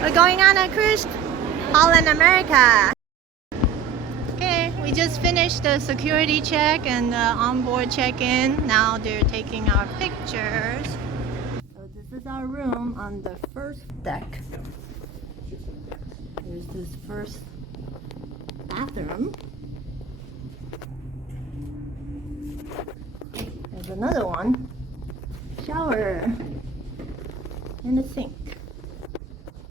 We're going on a cruise, Holland, America. Okay, we just finished the security check and the onboard check-in. Now they're taking our pictures. So this is our room on the first deck. There's this first bathroom. There's another one. Shower and a sink.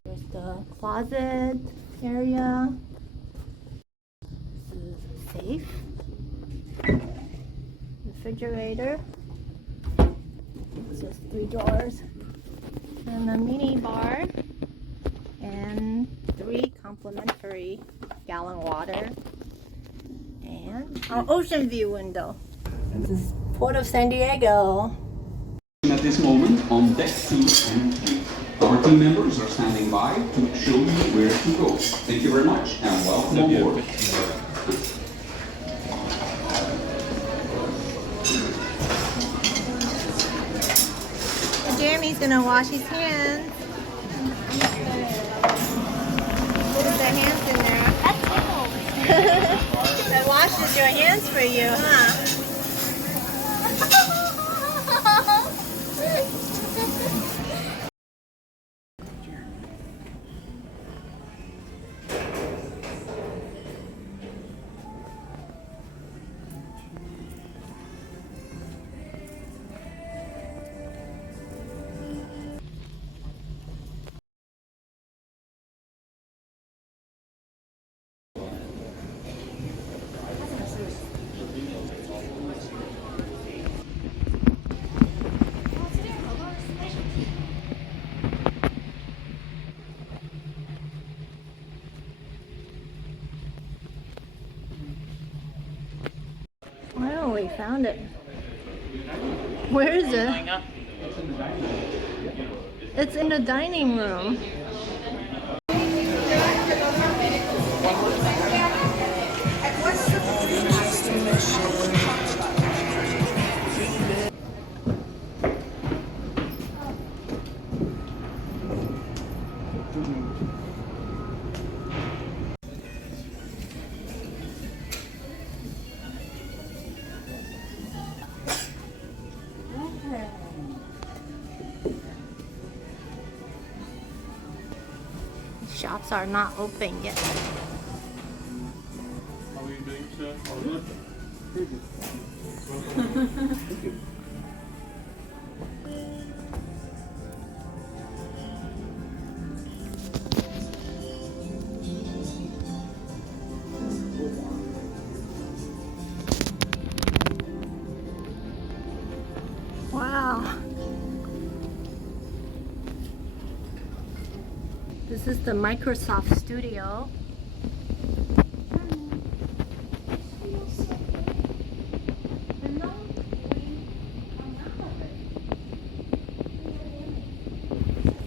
There's the closet area. This is a safe. Refrigerator. It's just 3 drawers. And a mini bar. And 3 complimentary gallon water. And our ocean view window. This is Port of San Diego. At this moment on deck 2 and 3. Our team members are standing by to show you where to go. Thank you very much and welcome aboard. Jeremy's gonna wash his hands. Put the hands in there. I washes your hands for you, huh? Oh, we found it. Where is it? It's in the dining room. Shops are not open yet. How are you doing, sir? All good? Wow. This is the Microsoft Studio.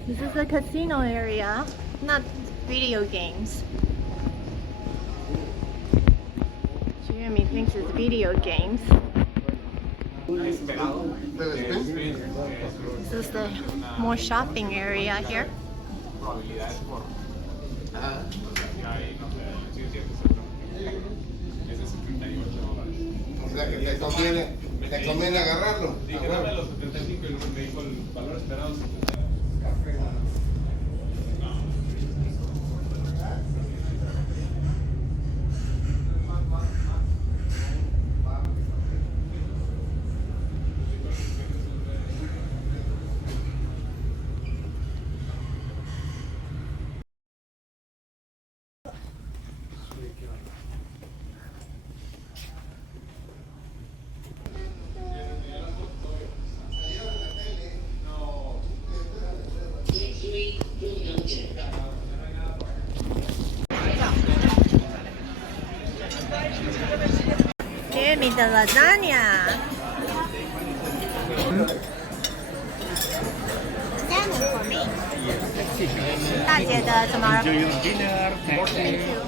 This is the casino area, not video games. Jeremy thinks it's video games. This is the more shopping area here. O sea que te conviene agarrarlo. Dije, dame los 75 y me dijo el valor esperado 70. Jeremy, the lasagna. Salmon for me. 大姐的怎么？ Enjoy your dinner. Thank you.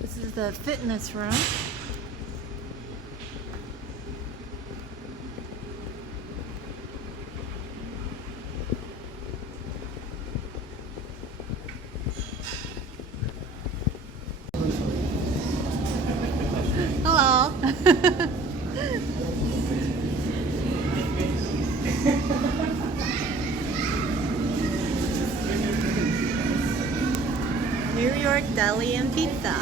This is the fitness room. Hello. New York deli and pizza.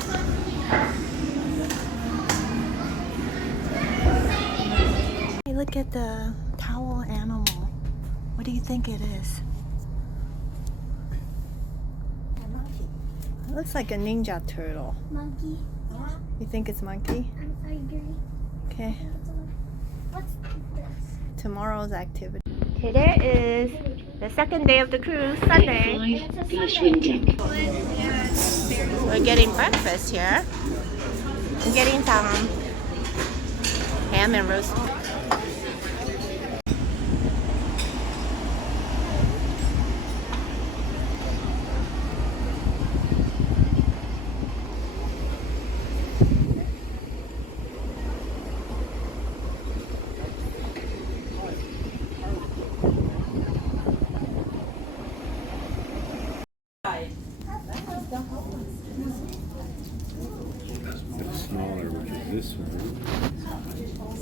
Hey, look at the towel animal. What do you think it is? It looks like a ninja turtle. Monkey. You think it's monkey? I agree. Okay. What's this? Tomorrow's activity. Today is the second day of the cruise, Sunday. We're getting breakfast here. I'm getting some ham and roast. It's smaller, which is this one.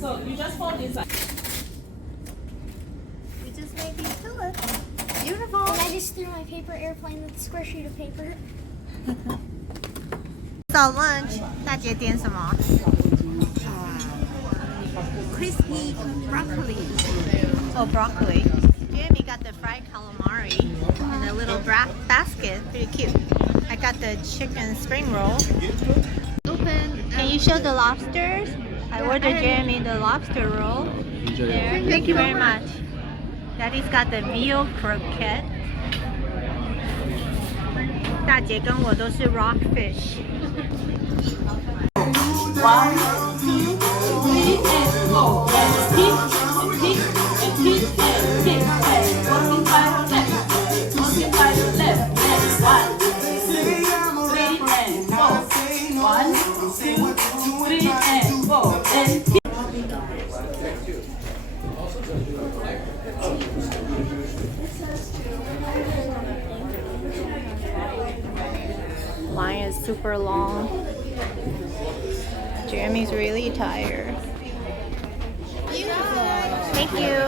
So you just fold inside. We just made these pillows. Beautiful. And I just threw my paper airplane with a square sheet of paper. So lunch, 大姐点什么？ Crispy broccoli. Oh, broccoli. Jamie got the fried calamari in a little basket. Pretty cute. I got the chicken spring roll. Open. Can you show the lobsters? I ordered Jeremy the lobster roll. There. Thank you very much. Daddy's got the veal croquette. 大姐跟我都是 rockfish. 1, 2, 3, and 4. And kick, and kick, and kick, and kick. And working by the left. Working by the left. And 1, 2, 3, and 4. 1, 2, 3, and 4. And kick. Line is super long. Jeremy's really tired. Thank you.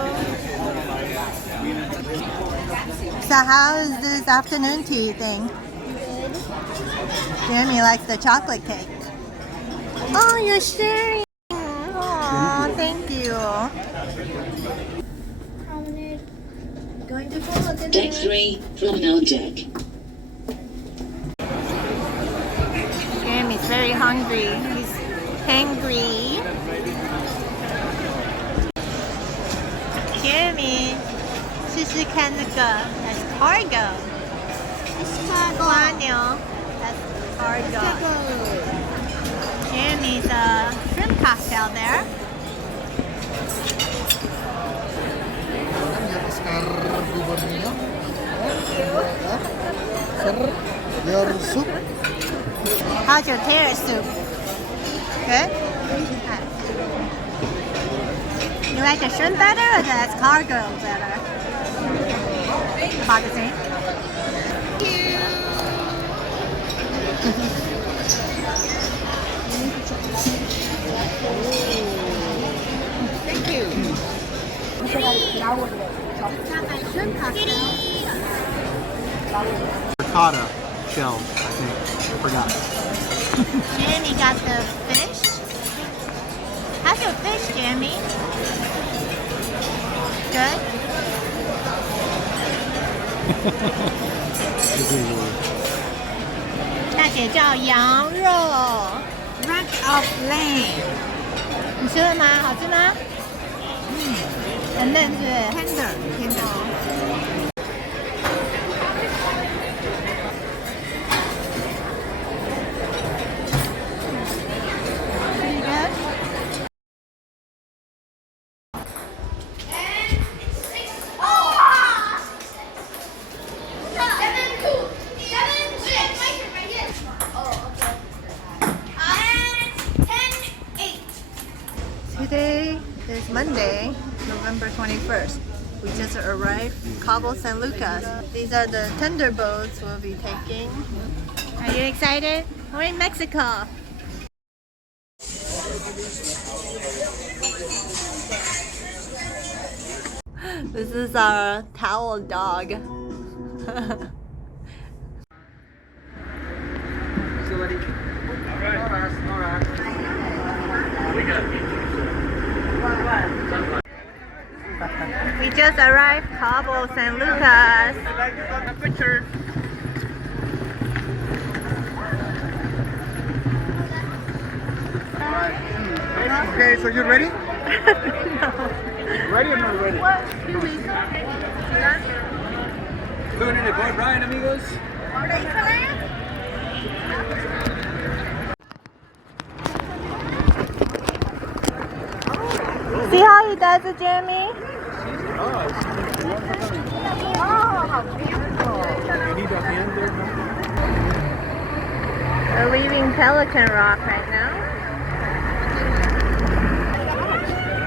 So how is this afternoon tea thing? Jeremy likes the chocolate cake. Oh, you're sharing. Oh, thank you. Promenade. Going to Holland. Deck 3, promenade deck. Jeremy's very hungry. He's hangry. Jeremy, 试试看那个 escargot. Escargot. That's escargot. Jeremy's a shrimp cocktail there. Your soup. How's your tater soup? Good? You like the shrimp better or the escargot better? About the same? Thank you. It's got my shrimp cocktail. Ricotta shell, I think. Forgot. Jeremy got the fish. How's your fish, Jeremy? Good? 大姐叫羊肉 ，rack of lamb。你吃了吗？好吃吗？很嫩是不是？Tender。Pretty good. Today is Monday, November 21st. We just arrived Cabo San Lucas. These are the tender boats we'll be taking. Are you excited? We're in Mexico. This is our towel dog. We just arrived Cabo, San Lucas. A picture. Okay, so you ready? No. Ready or not ready? Going in the boat ride, amigos. See how he does it, Jeremy? We're leaving Pelican Rock right now.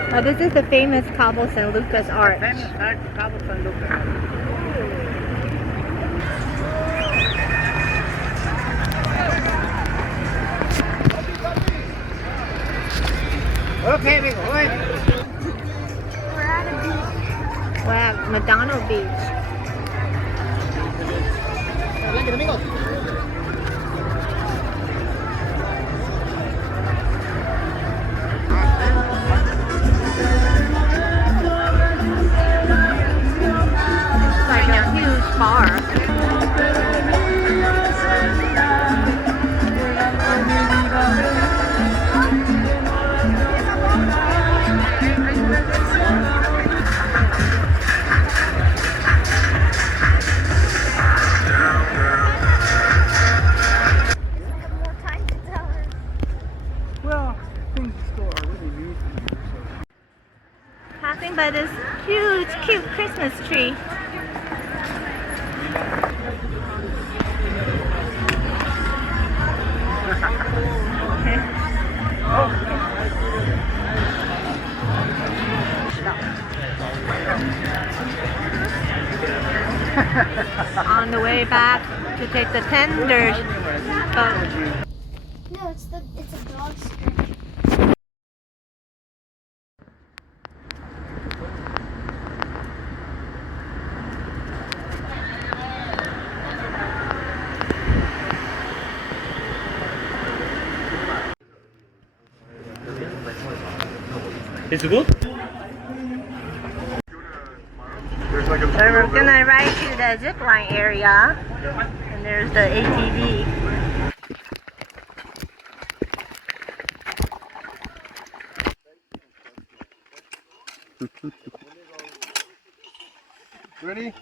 Oh, this is the famous Cabo San Lucas arch. Cabo San Lucas. Okay, amigo, wait. We're at a beach. We're at Madonna Beach. Blanket, amigos. It's like a huge park. More time to tell her. Well, things still are really neat. Passing by this huge, cute Christmas tree. On the way back to take the tender boat. No, it's a dog stretch. Is it good? So we're gonna ride to the Zipline area, and there's the ATV. Ready?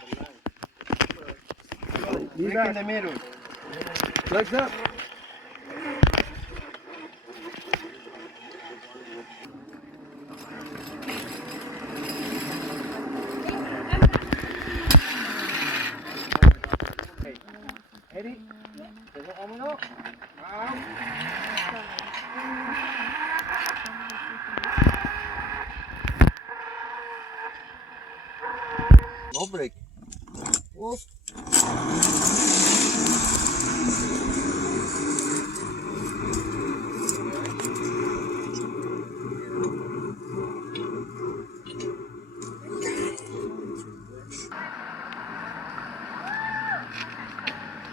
Look in the middle. Legs up. Ready? Vámonos. No break. Whoop.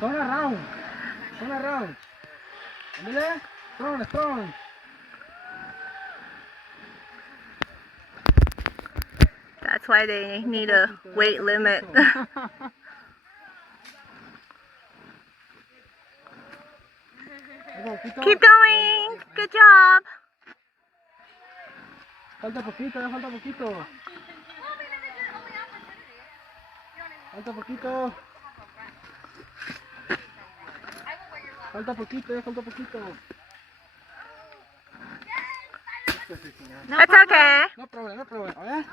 Turn around. Turn around. Emile, strong, strong. That's why they need a weight limit. Keep going. Good job. Falta poquito, ya falta poquito. Falta poquito. Falta poquito, ya falta poquito. It's okay. No problem, no problem. A ver.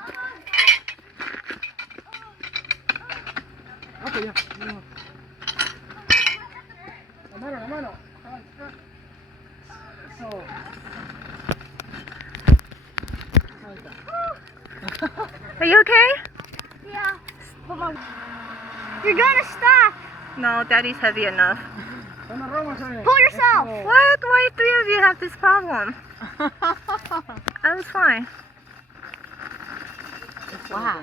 Ok, ya. No. La mano, la mano. Eso. Are you okay? Yeah. You're gonna stop. No, Daddy's heavy enough. Pull yourself. What? Why three of you have this problem? I was fine. Wow.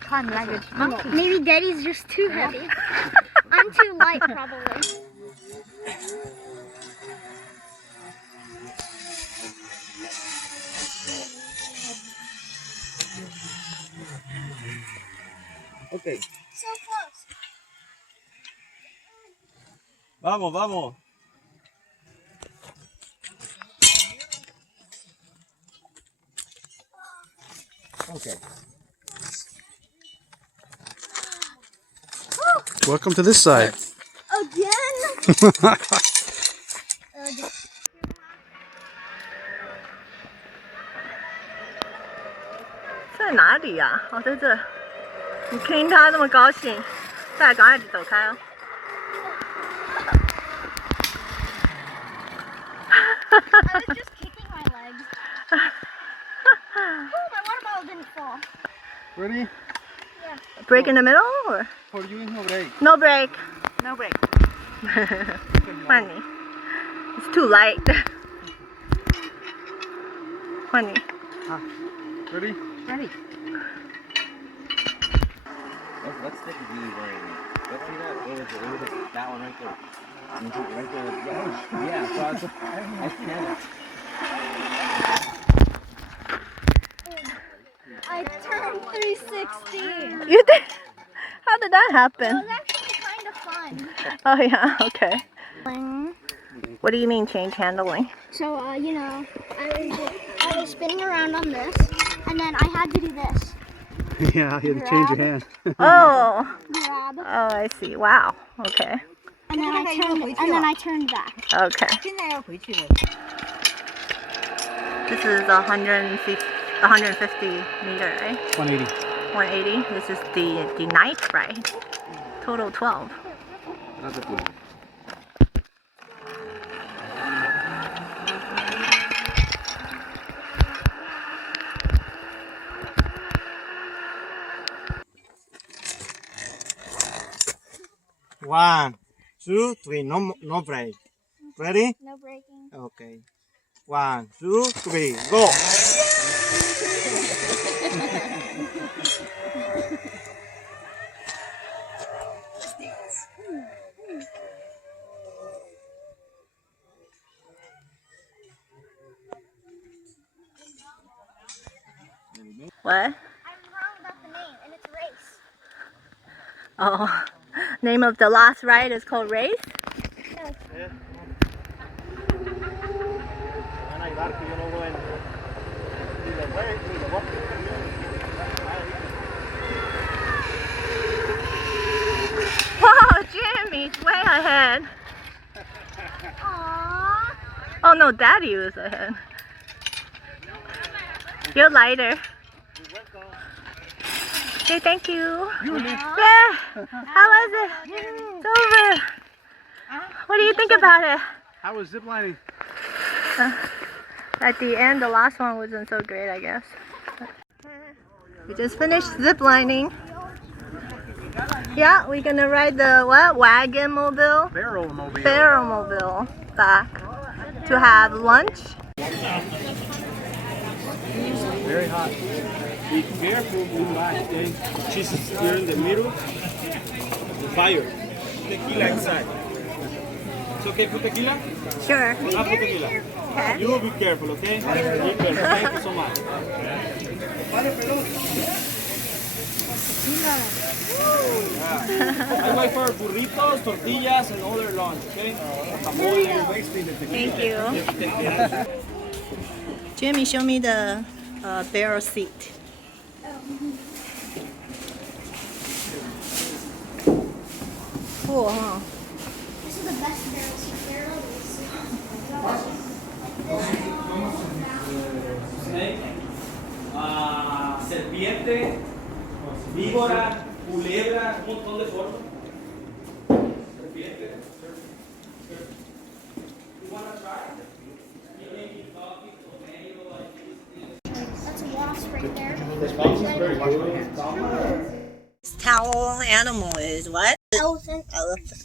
Kind of like a monkey. Maybe Daddy's just too heavy. I'm too light, probably. Okay. So close. Vamos, vamos. Okay. Welcome to this side. Again? 在哪里呀？哦，在这。你听他那么高兴，大家赶快走开哦。I was just kicking my legs. Oh, my water bottle didn't fall. Ready? Break in the middle or For you, no break. no break? No break. Funny. It's too light. Funny. Ready? Ready. Let's stick with you wearing. Let's see that. What was it? What was it? That one right there. Right there. Yeah. So I can. I turned 360. You did? How did that It happen? was actually kind of fun. Oh yeah. Okay. What do you mean change handling? So, you know, I was spinning around on this, and then I had to do this. Yeah, you had to change your hand. Oh. Grab, Oh, I see. Wow. Okay. and then I turned back. Okay. 现在要回去了。 This is 150 meter, right? 180. 180. This is the ninth ride. Total 12. That's a good. One, two, three. No break. Ready? No braking. Okay. 1, 2, 3, go. What? I'm wrong about the name, and it's race. Oh, name of the last ride is called Race? No. Whoa, Jimmy's way ahead. Aww. Oh no, Daddy was ahead. You're lighter. Okay, thank you. Yeah. How was it? It's over. What do you think about it? How was ziplining? At the end, the last one wasn't so great, I guess. We just finished ziplining. Yeah, we're gonna ride the what? Wagon mobile? Barrel mobile. Barrel mobile back to have lunch. Very hot. Be careful with that, okay? She's here in the middle. The fire. Tequila inside. It's okay for tequila? Sure. I'll put tequila. Okay. You will be careful, okay? Be careful. Thank you so much. I wait for burritos, tortillas, and other lunch, okay? Thank you. Jimmy, show me the barrel seat. Cool, huh? This is the best barrel seat there is. Snake, serpiente, víbora, culebra, un montón de formas. Serpiente. You wanna try? That's a wasp right there. This towel animal is what? Elephant. Elephant.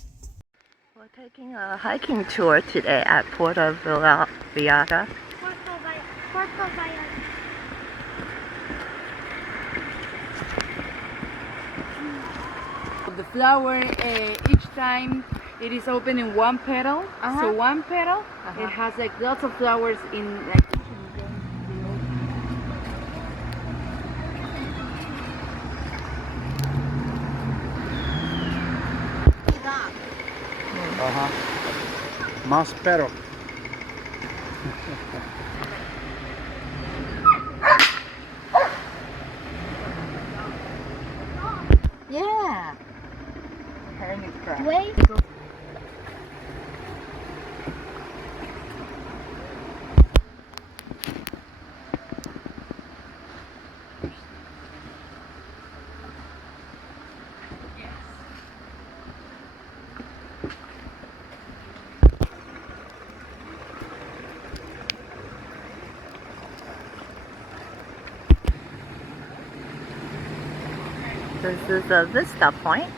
Taking a hiking tour today at Puerto Vallarta. Puerto Vallarta. The flower, each time it is open in one petal. So one petal, it has like lots of flowers in like. Más pero. Yeah. Hermit crab. Wait. This is a vista point.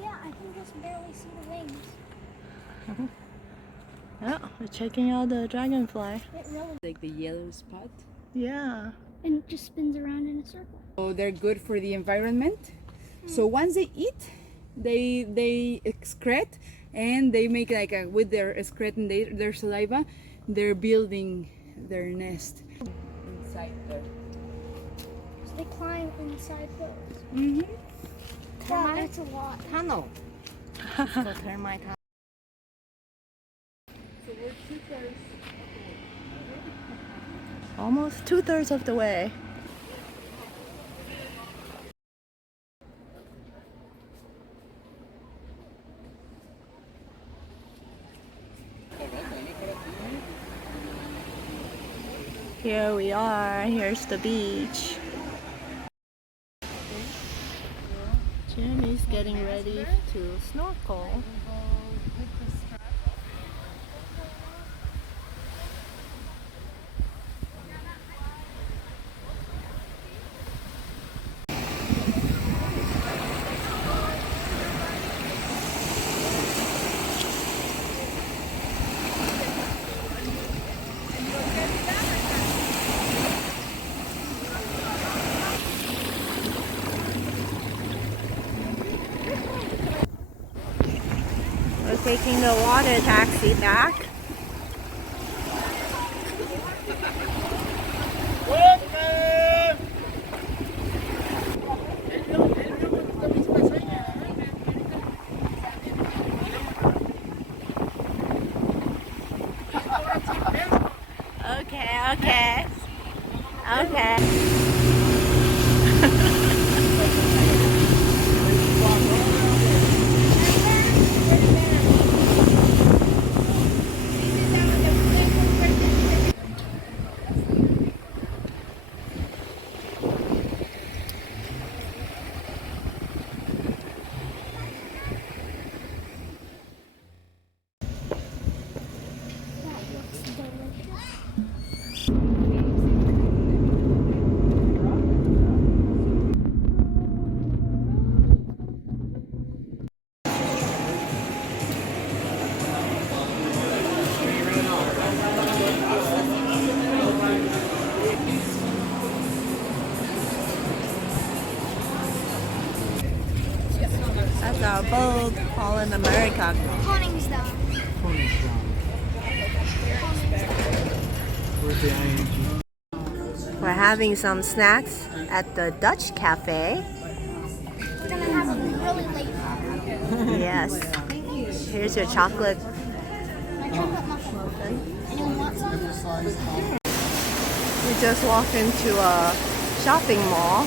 Yeah, I can just barely see the wings. Yeah, we're checking out the dragonfly. It really. Like the yellow spot. Yeah. And it just spins around in a circle. So they're good for the environment. So once they eat, they excrete, and they make like a, with their excrete and their saliva, they're building their nest inside there. So they climb inside those. Mm-hmm. Wow, that's a lot. Tunnel. So termite tunnel. So we're 2/3. Almost 2/3 of the way. Here we are. Here's the beach. Jimmy's getting ready to snorkel. We're taking the water taxi back. Okay. That's our boat, Holland, America. Koningsdam. We're having some snacks at the Dutch cafe. We're gonna have them really late. Yes. Here's your chocolate. My chocolate muffin. Anyone want some? We just walked into a shopping mall.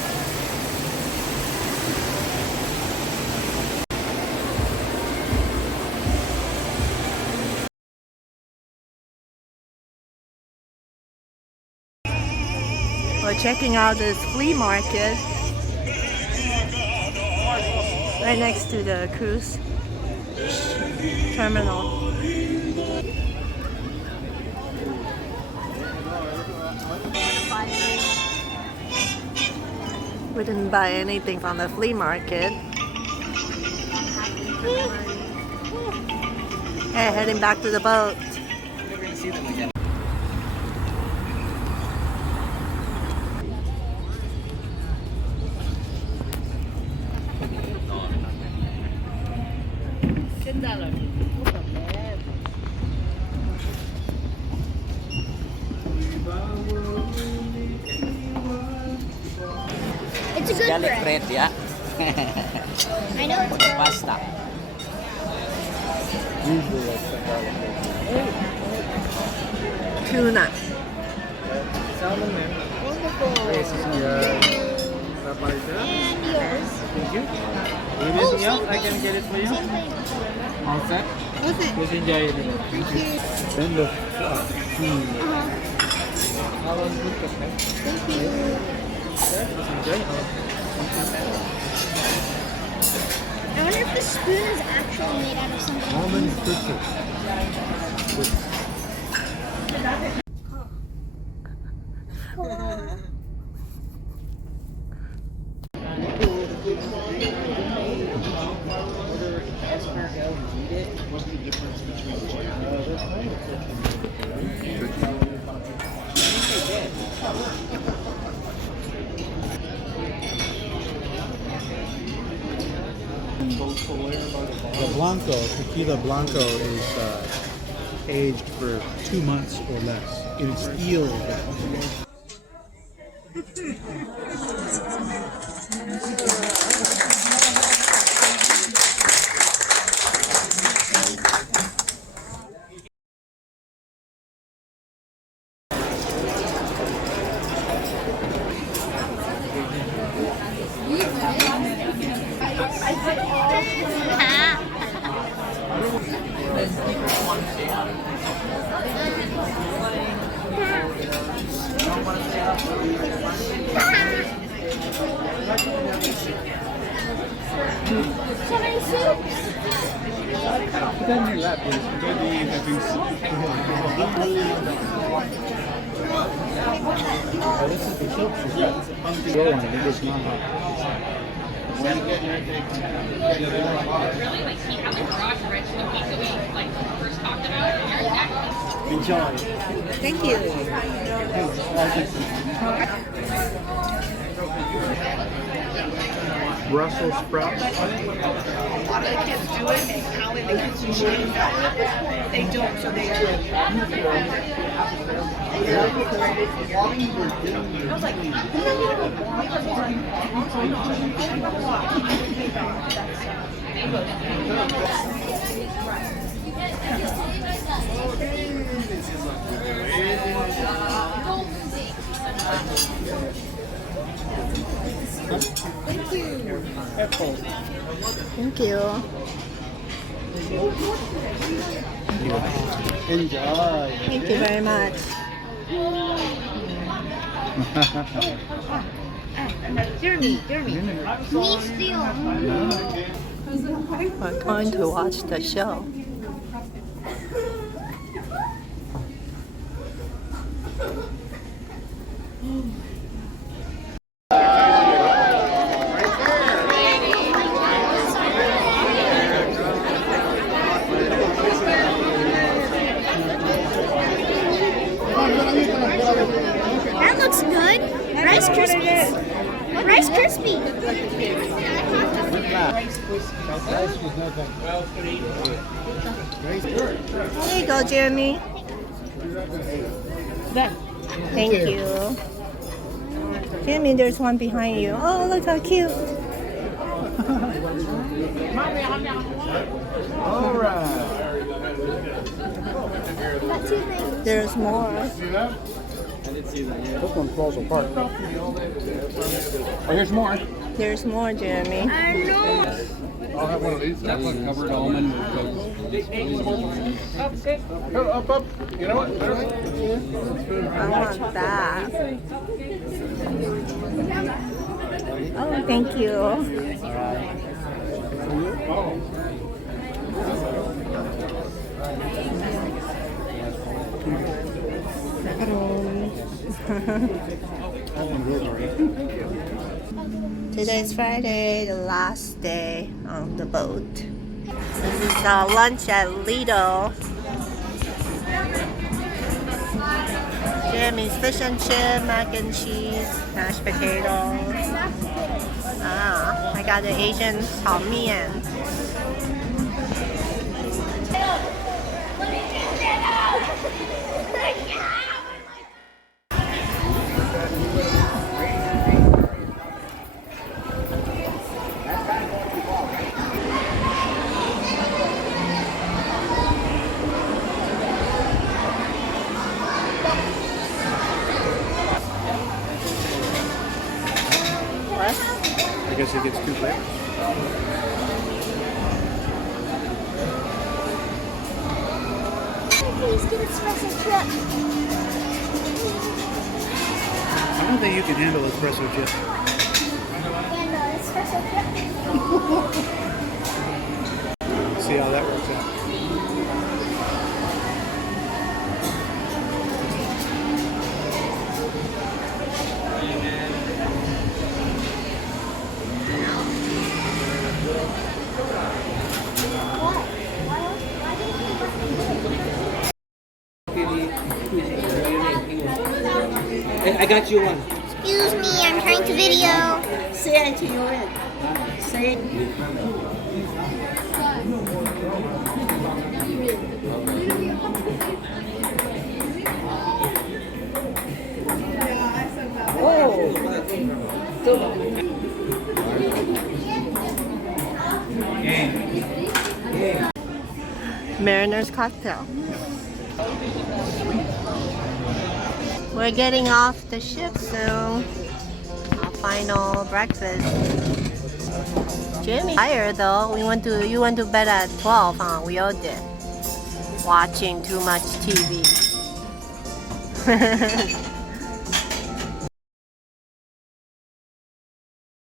We're checking out this flea market right next to the cruise terminal. We didn't buy anything from the flea market. Hey, heading back to the boat. It's a good bread. bread, yeah. I know it's good. Pasta. Tuna. Wonderful. And yours. Thank you. Oh, Anything else same I can thing. get it for you? Same thing. All set? What's it? Just enjoy it. Thank you. Then look. Thank you. Just enjoy. I wonder if the spoon is actually made out of something. Almond cookie. The Blanco, Tequila Blanco is aged for 2 months or less in steel barrels. So many soups. Put that in your lap, please. Enjoy the having Oh, this is the soup. It's a funky roll on it. It is not hot. Enjoy. Thank you. Brussels sprouts. A lot of the kids do it, and how in the kitchen change that. They don't, so they do it. I was like, Thank you. Enjoy. Thank you very much. Me steal. We're going to watch the show. That looks good. Rice Krispies. Rice Krispies. There you go, Jeremy. Thank you. Jeremy, there's one behind you. Oh, look how cute. All right. There's more. This one falls apart. Oh, here's more. There's more, Jeremy. I know. I'll have one of these. That one covered almond. Up. You know what? I want that. Oh, thank you. Today's Friday, the last day on the boat. This is lunch at Lidl. Jeremy's fish and chip, mac and cheese, mashed potatoes. I got the Asian 炒面. I guess it gets 2 flavors. Please get espresso chip. I don't think you can handle espresso chip. And espresso chip. See how that works out. I got you one. Excuse me, I'm trying to video. Say it to you in. Say it. Mariner's cocktail. We're getting off the ship soon. Our final breakfast. Jimmy's tired though. You went to bed at 12, huh? We all did. Watching too much TV.